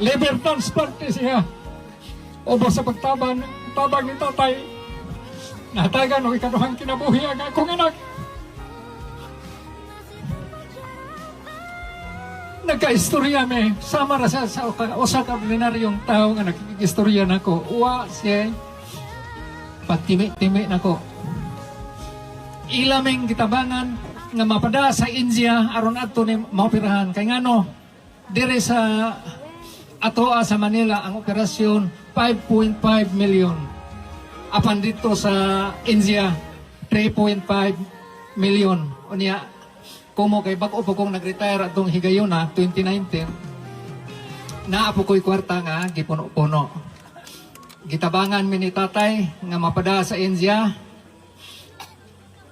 liver transplant siya. O ba sa pagtabang, tabang ni tatay, natagan o ikaduhang kinabuhi ang akong anak. Nagka-istorya me, sama ra siya sa usa ka ordinaryong tao nga nag-istorya nako. Uwa siya, patimi-timi nako. Ilaming gitabangan nga mapada sa India aron adto ni maoperahan kay ngano dire sa atoa sa Manila ang operasyon 5.5 million. Apan dito sa India 3.5 million. Unya kumo kay bag-o po kong nag-retire atong higayuna 2019 naa po ko'y kwarta nga gipuno-puno. Gitabangan mi ni tatay nga mapada sa India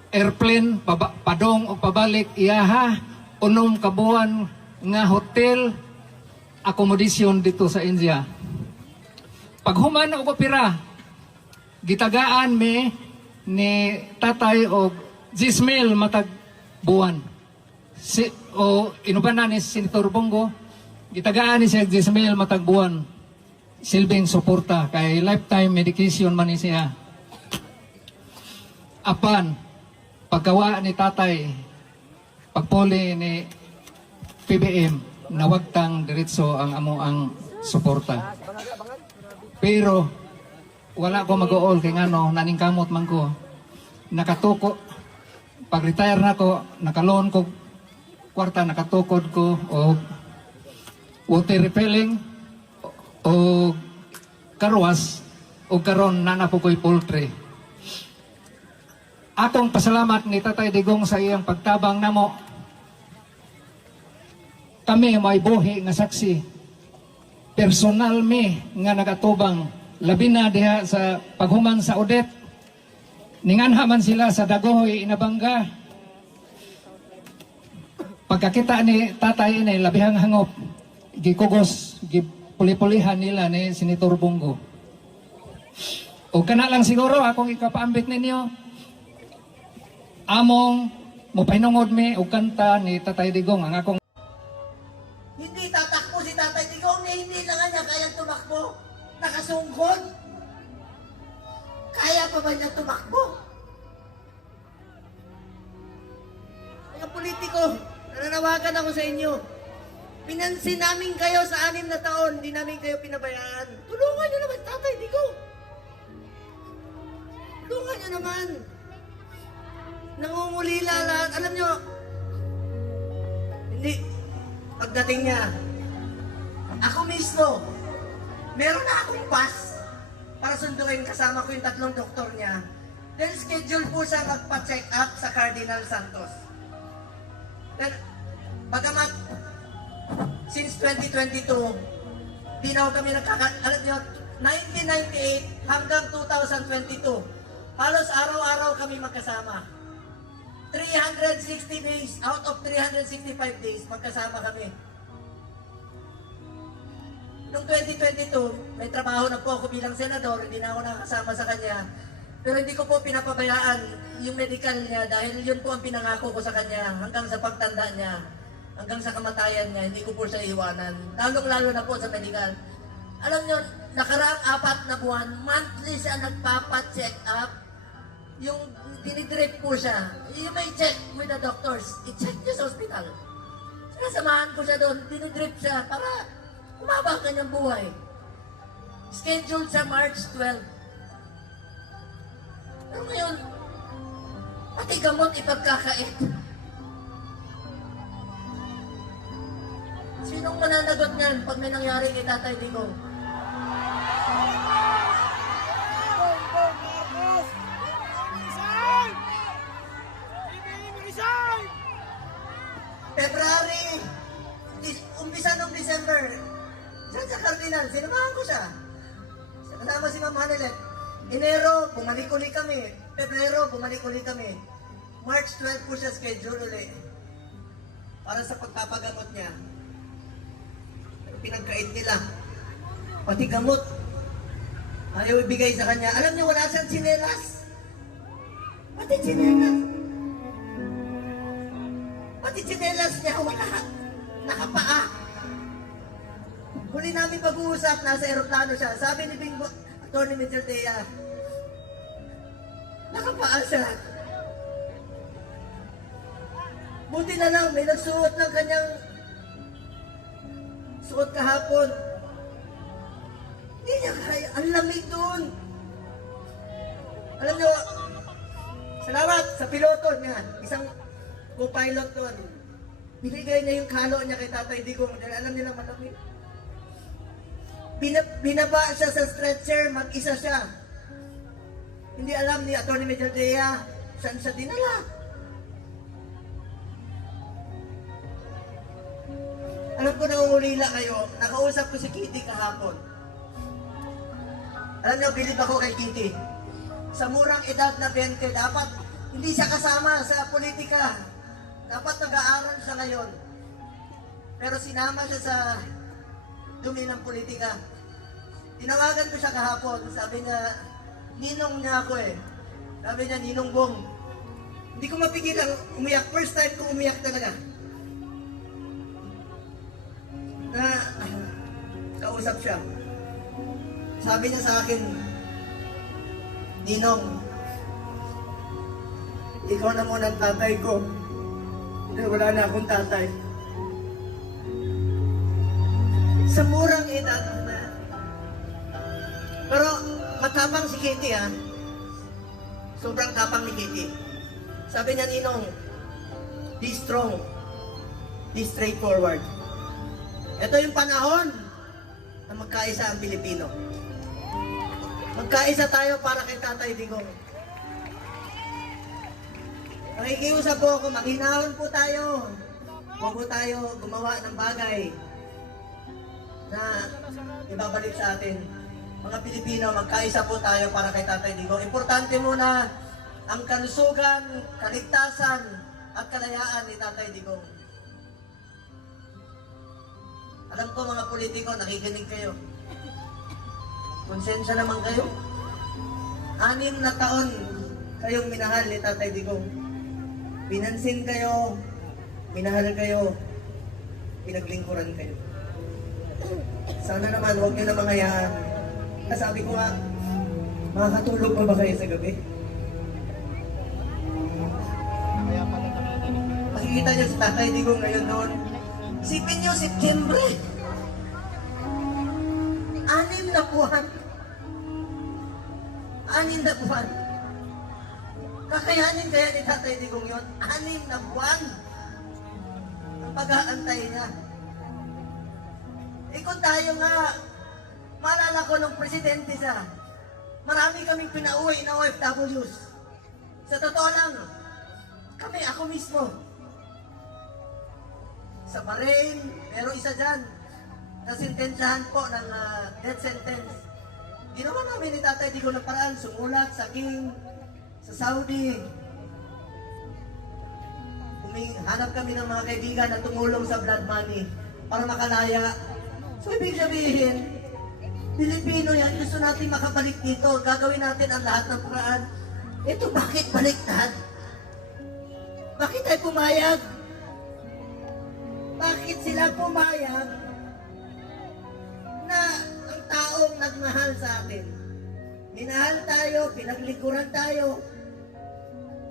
airplane paba, padong o pabalik iyaha unom kabuan nga hotel accommodation dito sa India. Paghuman og opera gitagaan mi ni tatay og Gismel matag buwan. Si o inubanan ni Senator Bongo gitagaan ni siya Gismel matag buwan. Silbing suporta kay lifetime medication man ni siya. Apan paggawa ni tatay pagpuli ni PBM nawagtang diretso ang amo ang suporta. Pero wala ko mag-ool kay ngano naningkamot man ko. Nakatuko pag retire na ko nakaloon ko kwarta nakatukod ko o water repelling o karwas o karon nana po ko'y poultry. Atong pasalamat ni Tatay Digong sa iyang pagtabang namo. Kami may buhi nga saksi. Personal mi nga nagatubang labi na diha sa paghuman sa Odet. Ninganha man sila sa Dagohoy Inabangga. Pagkakita ni tatay ini labihang hangop, gikugos, gipuli-pulihan nila ni Senator Bongo. O kana lang siguro akong ikapaambit ninyo, among mopahinungod mi og kanta ni Tatay Digong ang akong Pinansin namin kayo sa anim na taon, hindi namin kayo pinabayaan. Tulungan niyo naman, Tatay Digong. Tulungan niyo naman. Nangungulila lahat. Alam niyo, hindi, pagdating niya, ako mismo, meron na akong pass para sunduin kasama ko yung tatlong doktor niya. Then schedule po siya magpa-check up sa Cardinal Santos. Then, bagamat since 2022, di na kami nagkaka... Alam niyo, 1998 hanggang 2022, halos araw-araw kami magkasama. 360 days out of 365 days magkasama kami. Noong 2022, may trabaho na po ako bilang senador, hindi na ako nakakasama sa kanya. Pero hindi ko po pinapabayaan yung medical niya dahil yun po ang pinangako ko sa kanya hanggang sa pagtanda niya, hanggang sa kamatayan niya, hindi ko po siya iwanan. Lalong-lalo na po sa medical. Alam niyo, nakaraang apat na buwan, monthly siya nagpapa-check up yung dinidrip po siya, yung may check with the doctors, i-check niya sa hospital. Sinasamahan ko siya doon, dinidrip siya para umaba ang kanyang buhay. Scheduled sa March 12. Pero ngayon, pati gamot ipagkakait. Sinong mananagot niyan pag may nangyari kay Tatay Digong? February, umpisa nung December, siya sa Cardinal, sinamahan ko siya. Kasama si Ma'am Hanelet. Enero, bumalik uli kami. Pebrero, bumalik uli kami. March 12 po siya schedule uli. Para sa pagpapagamot niya. Pinagkait nila. Pati gamot. Ayaw ibigay sa kanya. Alam niyo, wala siyang sinelas. Pati sinelas. Pati tsinelas niya, wala. Nakapaa. Huli namin pag-uusap, nasa aeroplano siya. Sabi ni Bingo, Atty. Mitchell Tea, nakapaan siya. Buti na lang, may nagsuot ng kanyang suot kahapon. Hindi niya kaya. Ang lamig doon. Alam niyo, salamat sa piloto niya. Isang co-pilot doon. Binigay niya yung kalo niya kay Tatay Digong dahil alam nila malamig. Bina, binaba siya sa stretcher, mag-isa siya. Hindi alam ni Atty. Medjaldea saan siya dinala. Alam ko nangungulila kayo, nakausap ko si Kitty kahapon. Alam niyo, bilib ako kay Kitty. Sa murang edad na 20, dapat hindi siya kasama sa politika. Dapat nag-aaral siya ngayon. Pero sinama siya sa dumi ng politika. Tinawagan ko siya kahapon. Sabi niya, ninong niya ako eh. Sabi niya, ninong bong. Hindi ko mapigilan umiyak. First time ko umiyak talaga. Na, kausap siya. Sabi niya sa akin, Ninong, ikaw na muna ang tatay ko. Wala na akong tatay. Sa murang edad na. Pero matapang si Kitty ha. Sobrang tapang ni Kitty. Sabi niya, Ninong, be strong. Be straightforward. Ito yung panahon na magkaisa ang Pilipino. Magkaisa tayo para kay Tatay Digong. Nakikiusap po ako, maghinahon po tayo. Huwag po tayo gumawa ng bagay na ibabalik sa atin. Mga Pilipino, magkaisa po tayo para kay Tatay Digong. Importante muna ang kalusugan, kaligtasan, at kalayaan ni Tatay Digong. Alam ko mga politiko, nakikinig kayo. Konsensya naman kayo. Anim na taon kayong minahal ni Tatay Digong. Pinansin kayo, minahal kayo, pinaglingkuran kayo. Sana naman, huwag niyo na mangayaan. Kasabi ko nga, makakatulog pa ba kayo sa gabi? Makikita niyo si Tatay Digong ngayon noon. Isipin niyo, September. Anim na buwan. Anim na buwan. Kakayanin kaya ni Tatay Digong yun? Anim na buwan. Ang pag-aantay niya. Eh kung tayo nga, maalala ko nung presidente siya, marami kaming pinauwi na OFWs. Sa totoo lang, kami, ako mismo. Sa Bahrain, pero isa dyan, nasintensyahan po ng ah, death sentence. Ginawa namin ni Tatay Digo ng paraan, sumulat sa King, sa Saudi. Huming, hanap kami ng mga kaibigan na tumulong sa blood money para makalaya. So, ibig sabihin, Pilipino yan, gusto natin makabalik dito. Gagawin natin ang lahat ng paraan. Ito, bakit baliktad? Bakit tayo pumayag? Sila pumayag na ang taong nagmahal sa atin? Minahal tayo, pinaglikuran tayo.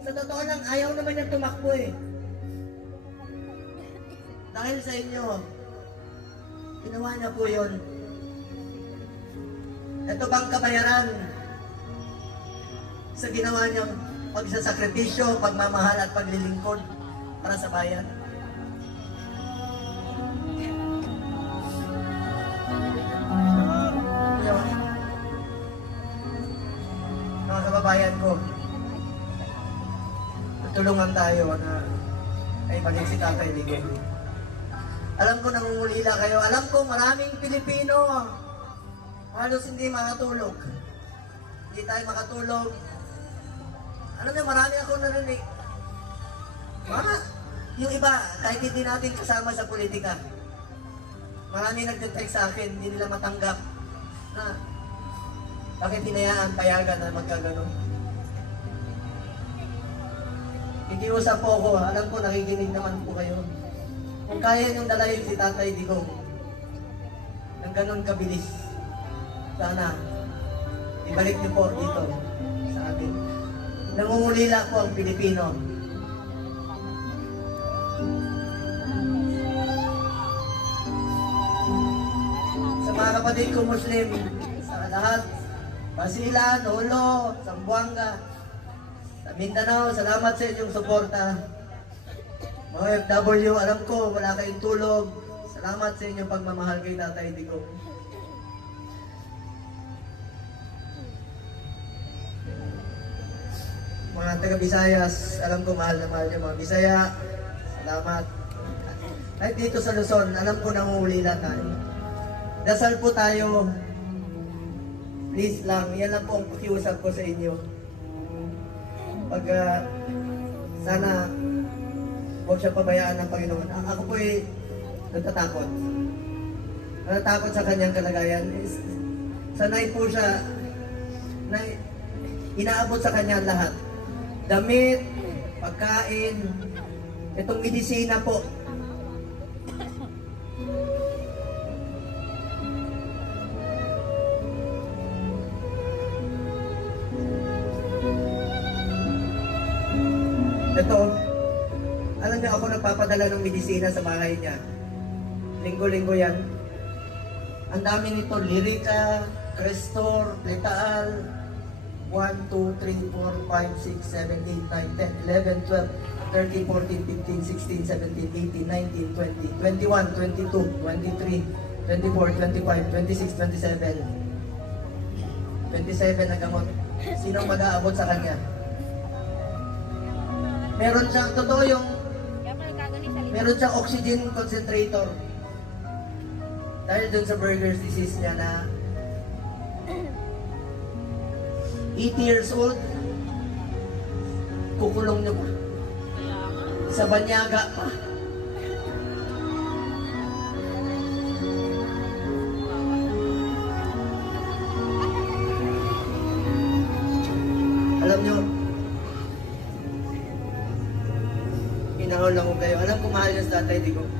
Sa totoo lang, ayaw naman niyang tumakbo eh. Dahil sa inyo, ginawa niya po yun. Ito bang kabayaran sa ginawa niyang pagsasakripisyo, pagmamahal at paglilingkod para sa bayan? Tayo na ay maging si Tatay Miguel. Alam ko nangungulila kayo. Alam ko maraming Pilipino halos hindi makatulog. Hindi tayo makatulog. Alam niyo, marami ako narinig. Mga, yung iba, kahit hindi natin kasama sa politika, marami nagtitext sa akin, hindi nila matanggap na bakit hinayaan payagan na magkagano. Hindi usap po ako, alam ko nakikinig naman po kayo. Kung kaya niyong dalayin si Tatay Digong, ng ganun kabilis. Sana, ibalik niyo po dito sa atin. Nangungulila po ang Pilipino. Sa mga kapatid ko Muslim, sa lahat, Basilan, Holo, Zamboanga, sa Mindanao, salamat sa inyong suporta. Mga FW, alam ko, wala kayong tulog. Salamat sa inyong pagmamahal kay Tatay Digong. Mga taga Visayas, alam ko mahal na mahal niyo mga Bisaya. Salamat. Kahit dito sa Luzon, alam ko nangungulila tayo. Dasal po tayo. Please lang, yan lang po ang pakiusap ko sa inyo. Pag ah, sana huwag siya pabayaan ng Panginoon. A- Ako po ay natatakot. Natatakot sa kanyang kalagayan. Sanay po siya na inaabot sa kanya lahat. Damit, pagkain, itong medisina po. Ito, alam niyo ako nagpapadala ng medisina sa bahay niya. Linggo-linggo yan. Ang dami nito, Lyrica, Crestor, Letaal, 1, 2, 3, 4, 5, 6, 7, 8, 9, 10, 11, 12, 13, 14, 15, 16, 17, 18, 19, 20, 21, 22, 23, 24, 25, 26, 27. 27 na gamot. Sino mag-aabot sa kanya? Meron siyang, totoo yung, meron siyang oxygen concentrator. Dahil dun sa burger's disease niya na 80 years old, kukulong niya pa. Sa banyaga pa. Alam niyo, tatay, di ko.